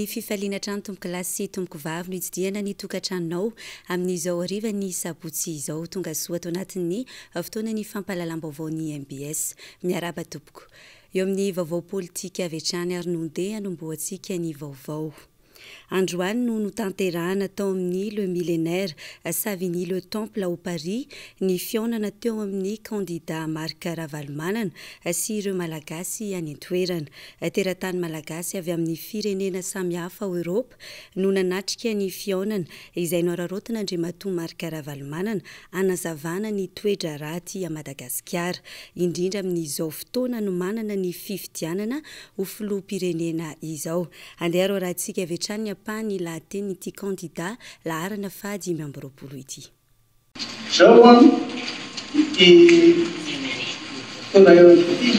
amin'ny fifaliana trano tomboka lasy tomboka vavy no hitsidiana ny tokantranonao amin'izao ariva ny sabotsy izao tonga soa ato anatin'ny fotoana ny fampahalalam-baovao ny MBS miaraba tompoko eo amin'ny vaovao politika avy hatrany ary nondeha hanomboantsika ny vaovao. Androany no notanterahana tao amin'ny le millénaire saviny le temple au Paris ny fionana teo amin'ny candidat Marc Ravalomanana sy ireo malagasy any an-toerana. Teratany malagasy avy amin'ny firenena samihafa ao Europe no nanatrika ny fionana izay norarotina Andriamatoa Marc Ravalomanana anazavana ny toetra raty a Madagasikara indrindra amin'izao fotoana no manana ny fifidianana ho filoham-pirenena izao. Andeha rahantsika avy hatrany apany lahateny ity candidat laharana faha 5 ity. Zao ity tona eo ity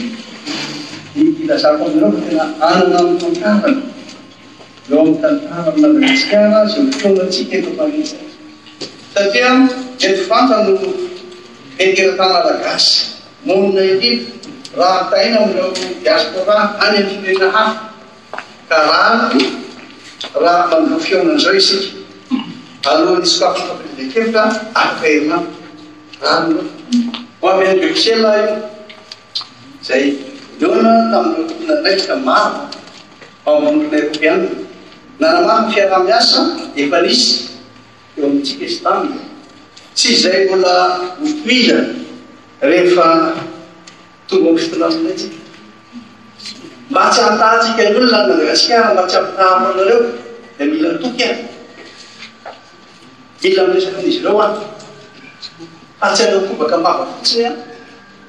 ilazako aminareo tena anana amin'ny tantarana eo amin'ny tantarana Madagasikara zao fotoana antsika eto Paris. Satria eto fanta no fiekeran-tany malagasy monina ity raha taina amin'ireo diaspora any amin'ny firenena hafa ka raha manao fionan'izao isika alohan'ny sokafo fampirindran-kevitra afaka herinandro rano ho avy any Bruxelles io zay leona tamin'ireo ndraikitra maro ao amin'ny Européenne nanamafy fiarah-miasa efa nisy eo amintsika Septambra tsy izay mbola hotohila rehefa tonga amin'ny fitondrasana itsika mba tsy hahatahatsika ny olona Madagasikara mba tsy hampitahamo anareo dia mila toky ahy mila miresaka an'izy ireo ahy fa tsy hanao kobaka mbava fotsiny a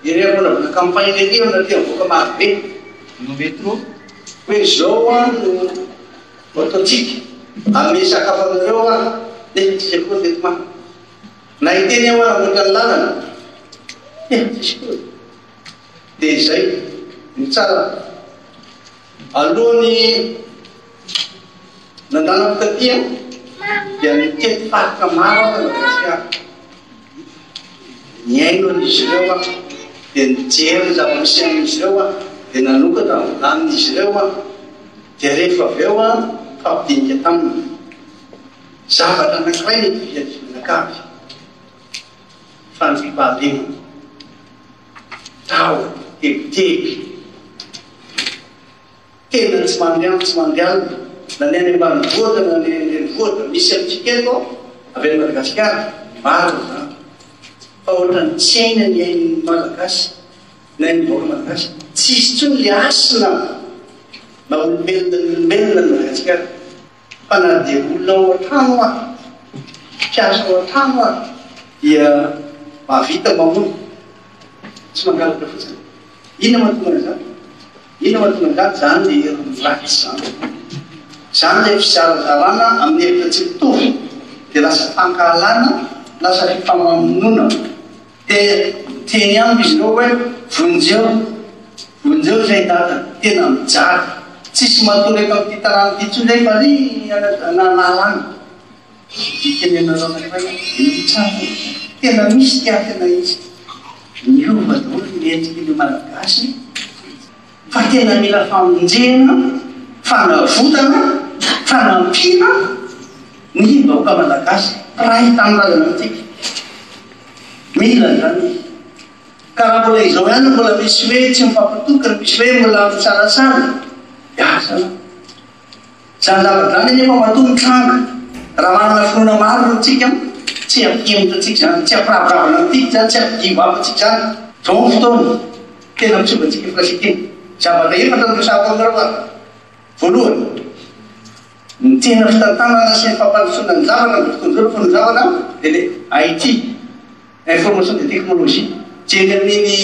ireo manavana campagne lehibe anaty avoaka maro be no metro hoe zao a no ataotsika ame sakafo anareo a nefa tsisy akoa teto ma na iteny eo a namoatra ny lalana tsisy koa dia izay ny tsara alohany nandanako tatia dia nitety faritra maro a Madagasikara niaino an'izy ireo a dia nijery ny zava-misy amin'izy ireo a dia nanokatra amin'izy ireo a dia rehefa avy eo a fampidinika taminy zavatra anankiray nitiviadivinakavy fa ny fipahalema tao tebiteby tena tsy mandialina na ny any ambanivohitra na ny renivohitra misy amintsika eto avy any Madagasikara maro zany fa ohatrany tsy aina ny ain'ny malagasy na ny vahoaka malagasy tsisy tsony le asina na olombelona ny Madagasikara fa na dia olona ao an-trano a mpiasa ao an-trano a dia mahavita mamono tsy mangalatra fotsiny. Inona mahatonga zany? Inona mahatonga zany? Zany dia ratsy zany. Zany ilay fizarazarana amin'ny hevitra tsy mitovy dia lasa fankahalana, lasa fifamamonona. Dia teny amiko izy ireo hoe vonjeo zay data tena mijary. Tsisy mahatoreka amin'ity tanàna ity tsony zay fa ry nanalana. Itenenareo anankiray tsara tena misy tia tena izy. Miova daholo ny endriky malagasy fa tena mila famonjena, fanavotana, fanampina ny vahoaka malagasy raha tamin'ny lalana antsika. Mila zany ka raha mbola izao ihany mbola misy hoe tsy mifampitokana, misy hoe mbola misarasara asana zany zavatra zany nefa matoa tranga raha manana finoana maro antsika tsy ampihemitra antsika zany, tsy ampirahavravana antsika zany, tsy ampidivaava antsika zany. Zao ny fotoana tena mitsoba antsika filasikeny zavatra efatra no resako aminareo a. Voalohany ny tena fitantanana sy ny fampandrosoana ny zavatra mba fotoan'izao rehefa ny zavatra dia le IT information de technologie jery amin'iny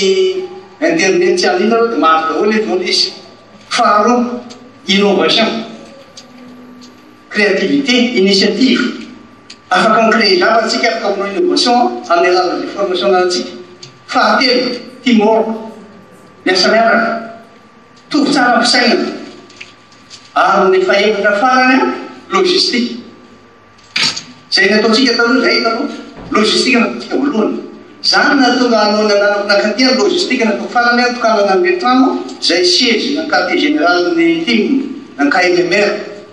internet tsy an'iny areo dia maro daholo evoana izy. Faharoa innovation, créativité, initiative afaka micréer zavatra antsika, afaka manao innovation amin'ny alalan'ny information antsika. Fahatelo teamwork, miasa miaraka, tovy tsara ampisainana. Ary ny faefatra farany logistique zay nataontsika taloha zay taloha logistique nataontsika voalohany zany natonga anoana nankatia logistique natao farany tokanana amin'ny trano zay siège na quartier général ny team na KMR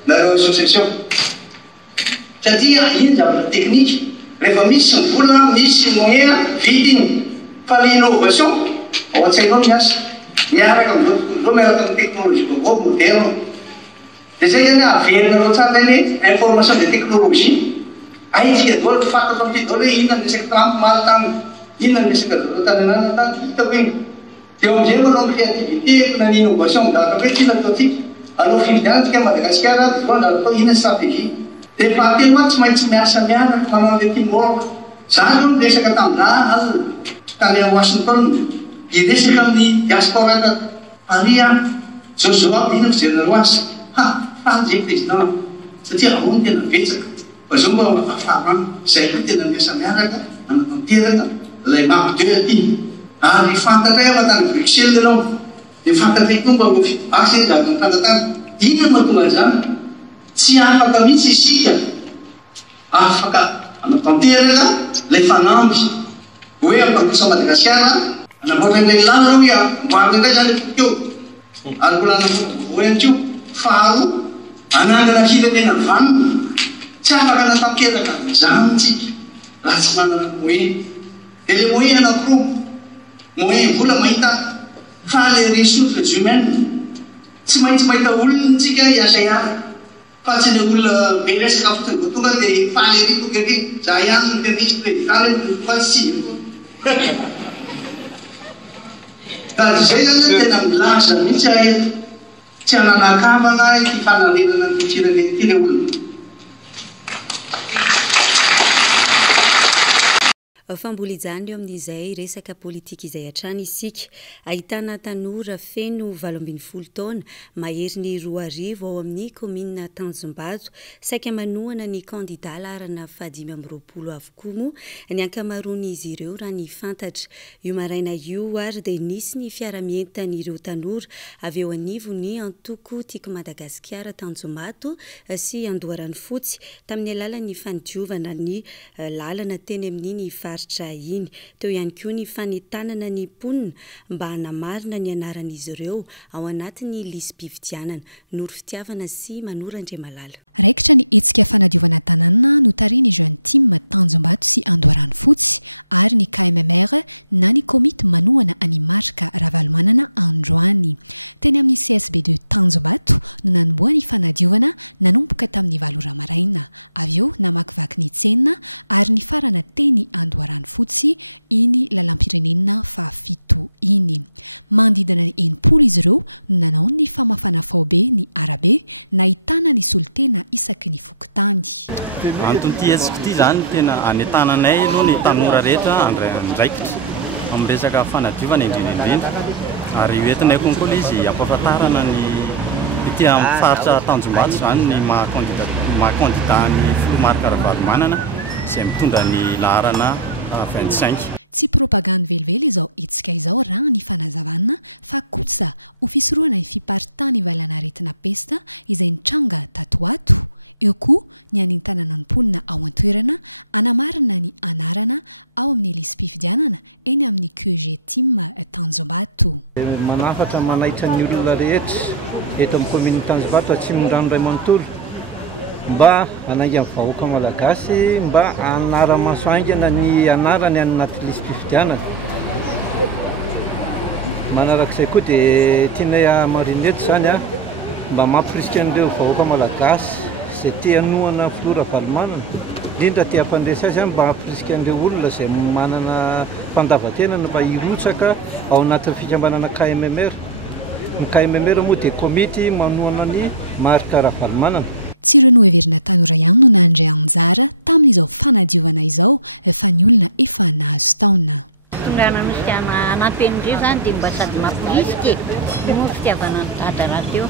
nareo association satria iny zavatra teknika rehefa misy ny vola misy moyen vidiny fa le innovation ao an-tsainao miasa miaraka amin'izao miaraka amin'ny teknolojia vaovao moderne dia zay zany averinareo tsara ny information de technologie aitsika dao fantatro amin'ity dao hoe inona ny resaka Trump maly tany inona ny resaka zao tany anana tany hitako iny dia eo amin'izay manao créativité na ny innovation midaka hoe tsina ataotsika anao fividiantsika Madagasikara voandra atao inona stratégie dia fahatelo ma tsy maintsy miasa miaraka manao an'ilay teamwork zany zao ny resaka tamin'ahy tany a Washington iresaka amin'ny diaspora Paris zao ina fijerena azy faly zay président satria ahoany tena betsaka fa zao mba afahana izay koa tena miasa miaraka anatanteraka ilay marque deux aty ary fantatray afa tany Bruxelles ianao dia fantatray koa mba asy zavatra mitangatana ina mahatonga zany tsy afaka mihitsy isika afaka anatanteraka ilay fanamby hoe ampandrosa Madagasikara anamboatra ilay lala hoe amboarina indray zany teo ary mbola anamboatra teo faharoa anangana firenena vanina tsy afaka anatanteraka zany tsika raha tsy manana moyen dia le moyen anankiroa moyen vola mahita fa le ressources humaines tsy maintsy mahita olona tsika hiasa ihany fa tsy le olona be resaka fotsiny vao tonga dia faly ery tonga ery za ihany ny ministre kale fa tsy ka zay zany tena milaza mihitsy ahy tsy ananakavana ty fanarenana ny tirany ty le olona famboly ijany eo amin'izay resaka politika izay hatrany isika ahitana tanora feno 20 taona mahery ny 2 ao amin'ny komina Tanjombato saika manohana ny kandida larana 520 avokoa moa ny ankamaroany izy ireo raha ny fantatra io maraina io ary dia nisy ny fiaramientan'ireo tanora avy eo anivony antoko tiako Madagasikara Tanjombato sy Andoharany Fotsy tamin'ny alalan'ny fandiovana ny lalana teny amin'iny iny teo ihany koa ny fanetanana ny mponina mba hanamarina ny anaran'izy ireo ao anatin'ny lisy-pividianana noro fitiavana sy Manora Andriamalala. Raikitra ny hetsika fanadiovana tanàna no tariny jeune team Tanjombato sy Andoharany Fotsy ary ny KMMR na ny komity manohana any marika Ravalomanana Androany. Teny amin'ny CSB2 Tanjombato no nanomboa ny fanadiovana nanomboka tamin'ny 8 maraina. Avy eo namakivaky ny tsena ary ny farana teny Andoharany Fotsy iny lalam-pirenena fahafito iny. Mandidana ny 80 izy ireo no nanao ny famafana faobe ny arabe nahitana ny solitena isaky ny fokotany. Anton'ity hetsika ity zany tena anetananay aloha ny tanora rehetra andraikitra amin'ny resaka fanadiovana indrindra ary hoentinay konkoa izy ampahafantarana ny ity amin'ny faritra Tanjombato zany ny maha-kandida ny folomarika Ravalomanana izay mitondra ny laharana 25. Tsy propaganda velively izao hetsika izao raha ny fanazavana fa kosa ofisoroana ny fiparitany valanaretina pesta izay nitranga tatoato. Eo koa ny anintanana ny mponina ao an-toerana anamarina ny anarana ao amin'ny lisy-pifidianana eny amin'ny QG team Tanjombato. Manafatra manaitra ny olona rehetra eto amin'ny kominy Tanjombato atsimo rano ray manontolo mba anainga vahoaka malagasy mba anara-masoangana ny anarany anaty lisy-pifidianana. Manarak'izay koa dia tianay amarinety zany mba mampirisika an'ireo vahoaka malagasy izay te hanohana filoha Ravalomanana indrindra te hampandresy azy mba hampirisika an'ireo olona izay manana fandavan-tena mba hirotsaka ao anatin'ny fikambanana KMMR. Ny KMMR moa dia komity manohana ny marika Ravalomanana. Tsy ireo no heverina tanora ihany no nandray anjara tamin'izao fanadiovana izao fa ny olona efa nahazo taona. Tongana misy anampendreo zany dia mba sady mampirisika moa fitiavana ny dada raha teo.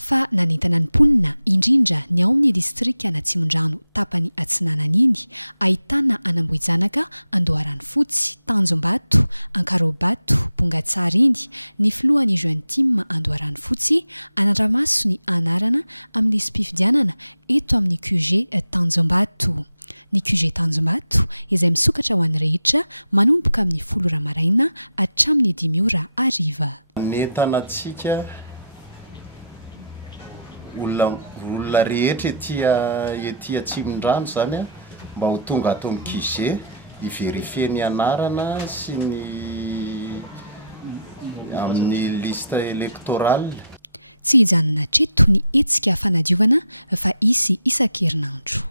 Fa nanentana ny mponina indrindra ny ao amin'ny distrika Anatsimondrano tapany Atsinanana iny ahitana Anambohijanaka, Andoharany Fotsy, Tanjombato, Ankarobato, Bongatsara iny ny filohan'ny jeune team Andoharany Fotsy anaramaso ny anarana amin'ny lisy-pifidianana eto amin'ny QG Tanjombato. Ny QG Tanjombato izay misokatra ho an'ny rehetra manomboka amin'ny 10 maraina hatramin'ny 5 ariva. Nentanantsika olona rehetra ety Atsimon-drano zany a mba ho tonga ato amin'ny QG iverifie ny anarana sy ny amin'ny liste électorale. Tsy hijanona treto ny hetsika fanadiovana fa isy isan-kerinandro.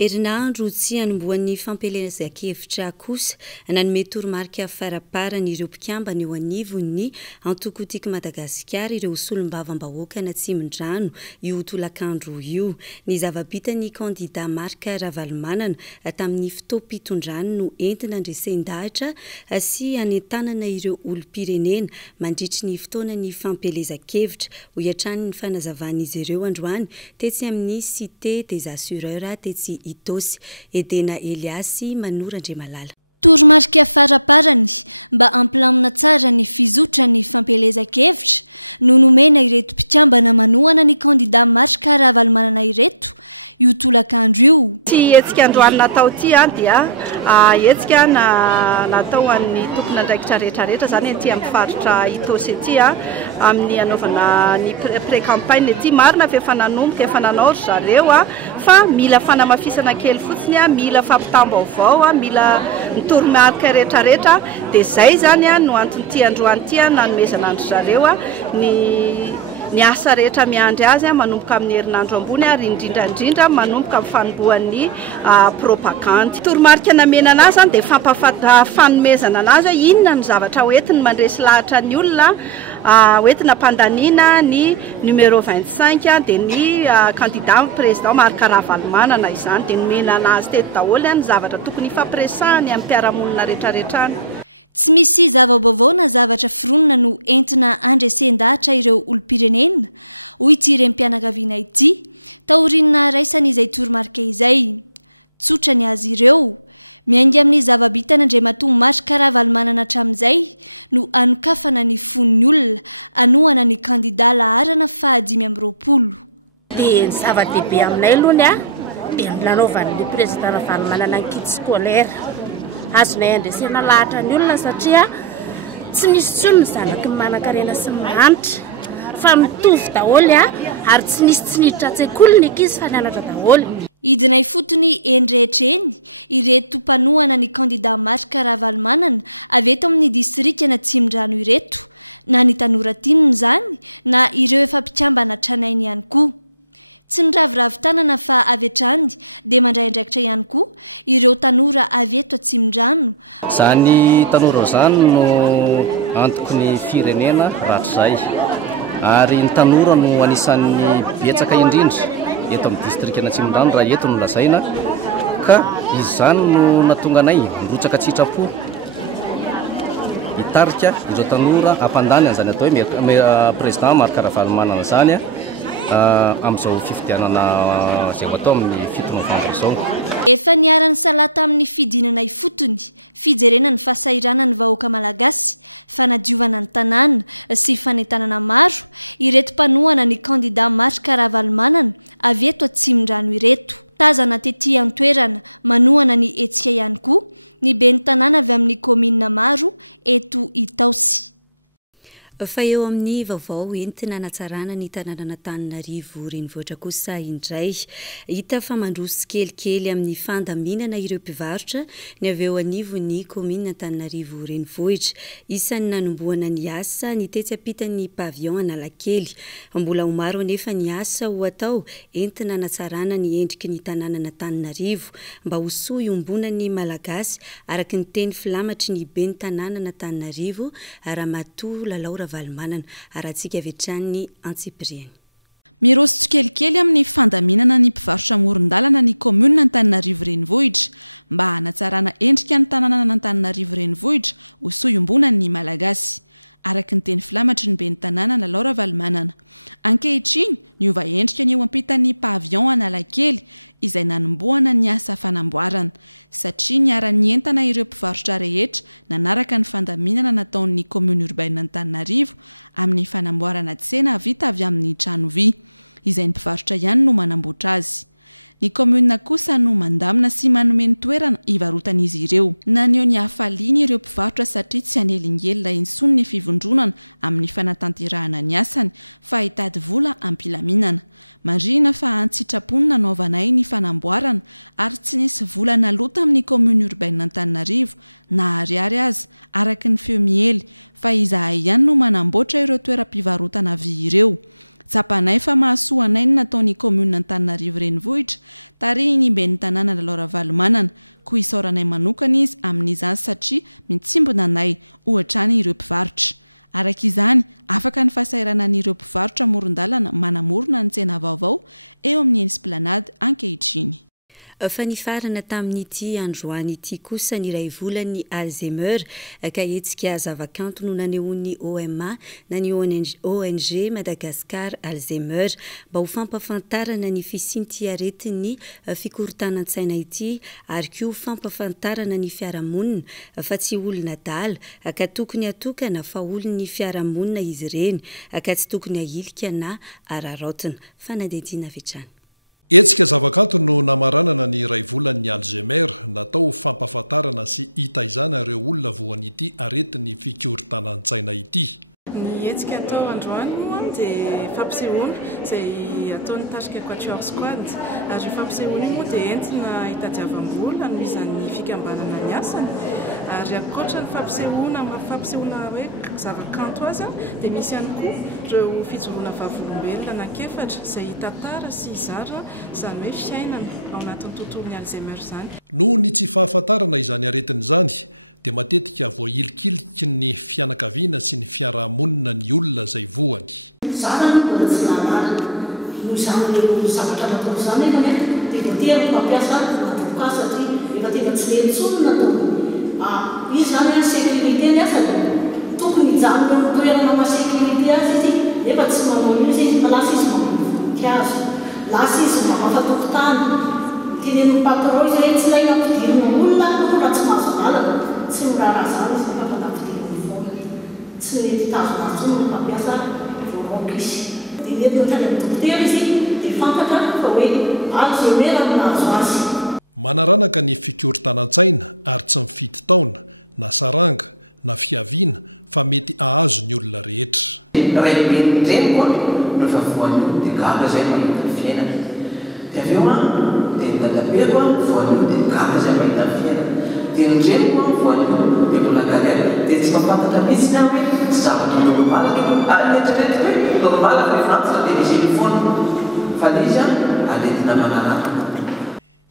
Herinandro tsy hanomboan'ny fampelezan-kevitra kosa nanome toromarika faraparany ireo mpikambana eo anivon'ny Antokotiky Madagasikara ireo solombavam-bahoaka na Tsimon-drano io tolakandro io. Ny zava-bitany kandida marika Ravalomanana tamin'ny fitoam-pitondrano no entina andresen-dahatra sy anentanana ireo olom-pirenena mandritry ny fotoanany fampelezan-kevitra ho iatrany ny fanazavan'izy ireo androany tetsy amin'ny Cité des Assureurs tetsy Itosy. Edena Eliasy Manora Andriamalala. Toromarika faraparany mba ampilamina tsara ny fizotra ny fampelezan-kevitra no nomena ireto mpikambana manohana ny kandida marika Ravalomanana ireto io tolakandro io. Ty hetsika androany natao ty dia hetsika natao an'ny tompon'andraikitra rehetrarehetra zany ety amin'ny faritra Itosy ety amin'ny anaovana ny pré-campagne ety marina fa nanomboka efa nanao zareo fa mila fanamafisana kely fotsiny mila fampitam-baovao mila toromarika rehetrarehetra dia zay zany no antony ty androany ty nanomezana andro zareo ny asa rehetra miandry azy manomboka amin'ny herinandro ambony ary indrindra manomboka amin'ny fanombohan'ny propagande. Toromarika namena anazy dia fanomezana anazy inona ny zavatra hoentiny mandresy lahatra ny olona hoentina pandaniana ny numéro 25 dia ny candidat président marika Ravalomanana izany dia nomena anazy teto daholo ny zavatra tokony fampiresahany amin'ny mpiaramonina rehetrarehetra. Tsy misy zava-baovao na zavatra fironina no entina andresen-dahatra ireo olom-pirenena hoy ity rem-pianakaviana ity taorinina raisan'izay toromarika izay. Tsotra ny azy ireo miainga amin'ny zava-bitana Andriamatoa marika Ravalomanana hatramin'izay no anokafana ny fon'ny olona anohana ny kandida laharana 520. Dia zava-dehibe aminay aloha dia nilalaovan'ny président Ravalomanana ny kit scolaire. Azonay andresena lahatra ny olona satria tsy misy tsino zanaka manan-karena sy mianatra fa mitovy daholo ary tsy misy tsiniditra an-tsekoly ny ankizy fa nianatra daholo. Idinay fotony endrehetra eny ireto mpanohana ny kandida marika Ravalomanana avy eto amin'ny distrika na Tsimon-drano ireto na ny tanora tininy zany na ireo efa mpikambana tranainy ihany koa. Tsy niraviravy tanana fa avy hatrany dia mandray andraikitra ihany koa ireo tanora avy eto Tsimon-drano. Zany tanora zany no antoko ny firenena rahatrizay ary ny tanora no anisan'ny betsaka indrindra eto amin'ny distrika na Tsimon-drano raha eto no lazaina ka izany no natonga anay mirotsaka tsitrapo hitarika ireo tanora hampandany an'izany atao hoe président marika Ravalomanana zany amin'izao fifidianana izay atao amin'ny fito novambra izao. Efa niara-ny salata amin'ny fidinana ifotony fijerena ny fahasairana ny vahoaka malagasy fanadiovana ny tanàna sy fanentanana maro ireto mpanohana ny kandida marika Ravalomanana avy eto Tsimon-drano ireto. Tazana tetỳ an-toerana manohana ny hetsika ihany koa ny ben'ny tanàna avy amin'ny komina maro eto Itaosy. Fa eo amin'ny vaovao entina natsarana ny tanàna Antananarivo renivohitra kosa indray hita fa mandroso kelikely amin'ny fandaminana ireo mpivarotra ny avy eo anivon'ny komina Antananarivo renivohitra. Isan'ny nanomboana ny asa ny tetsy ampitan'ny pavion Analakely. Mbola ho maro anefa ny asa ho atao entina natsarana ny endriky ny tanàna Antananarivo mba ho soa iombonan'ny malagasy araka ny teny filamatry ny ben'ny tanàna Antananarivo Ramatoa Lalao Ravalomanana aratsika vetrany Antsipriany. Miroso tsikelikely amin'ny fandaminana ny mpivarotra amoron-dalana ny komuna Antananarivo renivohitra mba hanatsarana endrika ny tanàna Antananarivo renivohitra ho soa iombonan'ny malagasy araka ny teny filamatry ny ben'ny tanàna Lalao Ravalomanana. Ankehitriny niova endrika ny eo ampitan'ny pavion Analakely izay nanomboana ny asa fanamboarana satria niara-ny entana ireo mpivarotra rehetra nanaraka ny fandaminana nataon'ny komuna urbaine Antananarivo amin'ny fanamboarana tsena vita avy amin'ny trano vy izay ny mpivarotra ihany no manamboatra azy. ny komuna kosa no mandamina sy manomeny toerana ivarotan'izy ireo. Naneo ny hafaliany ireo mpivarotra satria tsy anelingelina intsony ny fivondronana amin'ny fanatanterahana ny asany fa hitady vola ampilaminana. Marina fa antsitraponina nanaovanay ny fanamboarana ary tsy nisy vola nalota amin'ny komuna urbaine Antananarivo na ariary azy araka ny feo miely fa izahay ihany no manamboatra ireo toeram-pivarotana vy ireo. Tsapanay fa mahasoanay ny nataony komuna Antananarivo renivohitra tarihiny ben'ny tanàna Lalora Valomanana koa isaoranay manokana izy amin'izany satria mitsimbona anay ohatrany ireo mpivarotra. Araka izany, afaka ny fahasairana n'ireo mpivarotra amoron-dalana manamorona ny tsena vaovao eo amin'ny esplanade ankehitriny. Fa nifarana tamin'ity androany ity kosa ny iray volany Alzheimer ka hetsika zavakanto no nanehoan'ny OMA na ny ONG Madagascar Alzheimer mba ho fampafantarana ny fisinty aretin'ny fikorontanan-tsaina ity ary koa fampafantarana ny fiarahamonina fa tsy olona dala ka tokony atokana fa olon'ny fiarahamonina izy ireny ka tsy tokony ahilika na araraotina fanadidina vetrany. Etsika zavakanto no namaranana ny iray volan'ny Alzheimer natao fampafantarana sy hitaizana ireo olona voan'ity aretin'ny fikorontanan-tsaina ity. Ny etsika atao androany moa dia fampisehoana izay ataon'ny tarika quatuor squad ary fampisehoana moa dia entina hitadiavam-bola noho izany fikambanana ny asany ary ankoatra ny fampisehoana hoe zavakanto azy dia misy ihany koa ireo fijoroana vavolombelona nankefatra izay hitantara sy hizara izany hoe fiainana ao anatin'ny tontolon'ny Alzheimer izany. Noho ny tsy fahafantarana izany aretin'izany dia matetika voailikiliky ny fianakaviana sy ny fiarahamonina ny olona izay voany. Zana mbola tsy nanara no izany ireo zavatra natao izany nefa dia voatery mampiasa advoka satria efa tena tsy lentsony natao. Izy zany hoe sécurité ny asany tokony hijanona eo toerana maha-sécurité azy izy nefa tsy manao izy izy fa lasa izy mamboly voninkazo, lasa izy mamafa tokotany. Tenen'ny patron izy hoe tsy ilay nampidirina olona raha tsy mahazo lalana, tsy mirara zany izy nefa nampidirina foana. Tsy mety tazona intsony no mampiasa voaroka izy. Dia mety ohatrany amin'ny dokotera izy dia fantatra fa hoe Alzheimer no nahazo azy. Manaranaka ny fikorontanan-tsaina ary tsy mifidy taona na saranga na fiaviana fa mety ahazo ny olona rehetra. Raiben'ny reniko no fa voanio dia gaga izay mahita ny fiainana. Dia avy eo dia ny dadabeko voanio dia gaga izay mahita ny fiainana. Dia ny reniko voanio dia mbola galera dia tsy mampantatra mihitsy hoe tsy zavatra normalaka eritreretika hoe normalaka rehefa antitra dia misy telefona fa izy aretina manaraka.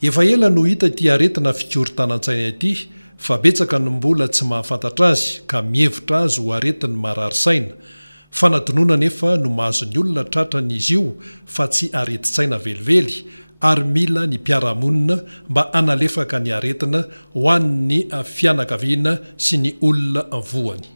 Efa ela no hita ity aretina fikorontanan-tsaina ity fa betsaka no mbola tsy mahafantatra azy ka mihevitra azy ho aretiny marary-saina. Fanadinoana nefa no mahazo ny olona tratran'izy io fa tsy areti-tsaina velively ary mila ny mpiarahamonina mba analefaka ny aretina ho an'ny fianakaviana sy ny olona voany.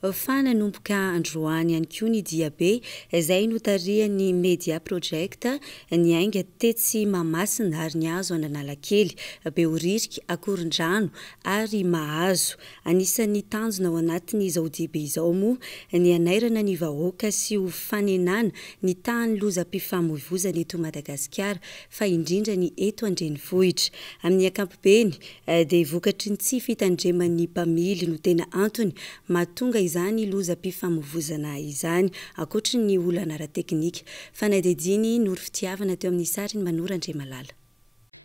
Fa nanomboka androany ihany koa ny diabe izay notarihan'ny Media Project ny ainga tetsy Mahamasina ary ny hazo Analakely Beoririka Akorondrano ary Mahazo. Anisan'ny tanjona ao anatin'izao diabe izao moa ny anairana ny vahoaka sy ho fanenana ny tany lozam-pifamoivoizana eto Madagasikara fa indrindra ny eto an-drenivohitra. Amin'ny ankapobeny dia vokatry ny tsy fitandreman'ny mpamily no tena antony mahatonga izany lozam-pifamoivoizana izany ankoatra ny olana ara-teknika. Fanadidiny Noro Fitiavana teo amin'ny sariny Manora Andriamalala.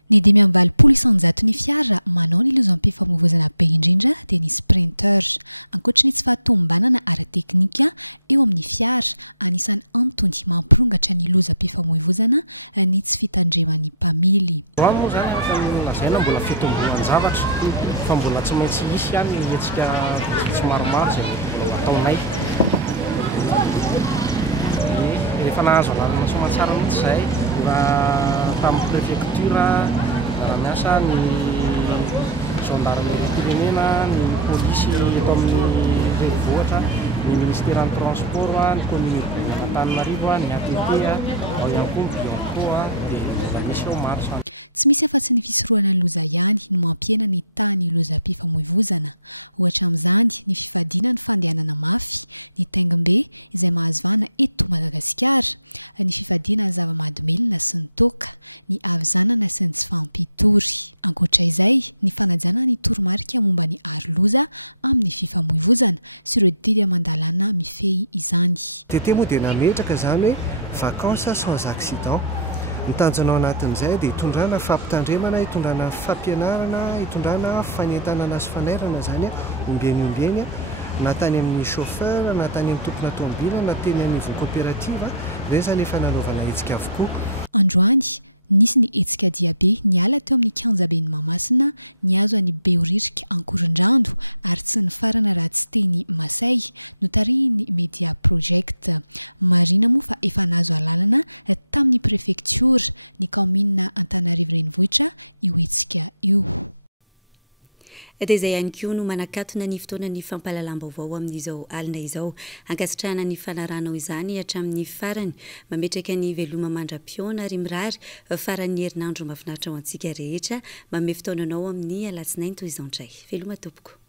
Ny 220 ny fiara manao ny lozam-pifamoivoizana be indrindra dia ny sprinter. Ankoatra ny tsy fahatombanana ara-teknika eo amin'ny fiara anisan'ny antony mampirongatra ny lozam-pifamoivoizana ny tsy fitandreman'ny mpamily. Moa zany lazaina mbola fitombonan-javatra fa mbola tsy maintsy hisy ihany ny hetsika tsy maromaro izay ataonay. Efa nahazo lavitra somatsara mihitsy izay raha tamin'ny préfecture miasa ny gendarmerie-pirenena, ny polisy eo amin'ny renivohitra, ny ministère ny transport, ny commune Antananarivo, ny ATT, ao ihany koa ny bureau dia misy maro. tsy misy afa-tsy ny fisoroana ny loza ihany no mampiena ny tany lozam-pifamoivozana ohatra amin'izany ny fifadiana ny fandehanana mafy ny taingim-be izay mahazovana eto Madagasikara ny fifadiana ny zava-mahadomelona sy ny toka ny avizanana sy ny tsy fampitory ankoatra izay ny fanajana ny toromarika momba ny aro-loza amin'ny fifamoivozana sy ireo didy amandalana mifehy izany. Tete moa dia nametraka zany hoe vacances sans accident. Nitanjonao anatin'izay dia hitondrana fampitandremana, hitondrana fampianarana, hitondrana fanentanana sy fanairana zany imbiemimbieny na tany amin'ny chauffeur na tany amin'ny tompona tomobila na teny amin'ny niveau coopérative ireny zany efa nanaovana hetsika avokoa. Androany nisy ny hetsika diabe niala teo amin'ny Kianjabeny Mahamasina niazo any Beoririka Ankorondrando ary tsy ny farana raha tsy teny Masay notariny Media Project. Marina moa fa efa nazo alalana tamin'ny préfecture ny commune Antananarivo renivohitra io hetsika io. Dia izay ihany koa no manakatona ny fotoana ny fampahalalam-baovao amin'izao alina izao ankasitrahana ny fanaranao izany hatramin'ny farany mametraka ny veloma mandra-piona ary mirary faran'ny herinandro mahafinaritra ho antsika rehetra mame fotoananao amin'ny alatsinainy toy izao indray veloma tompoko.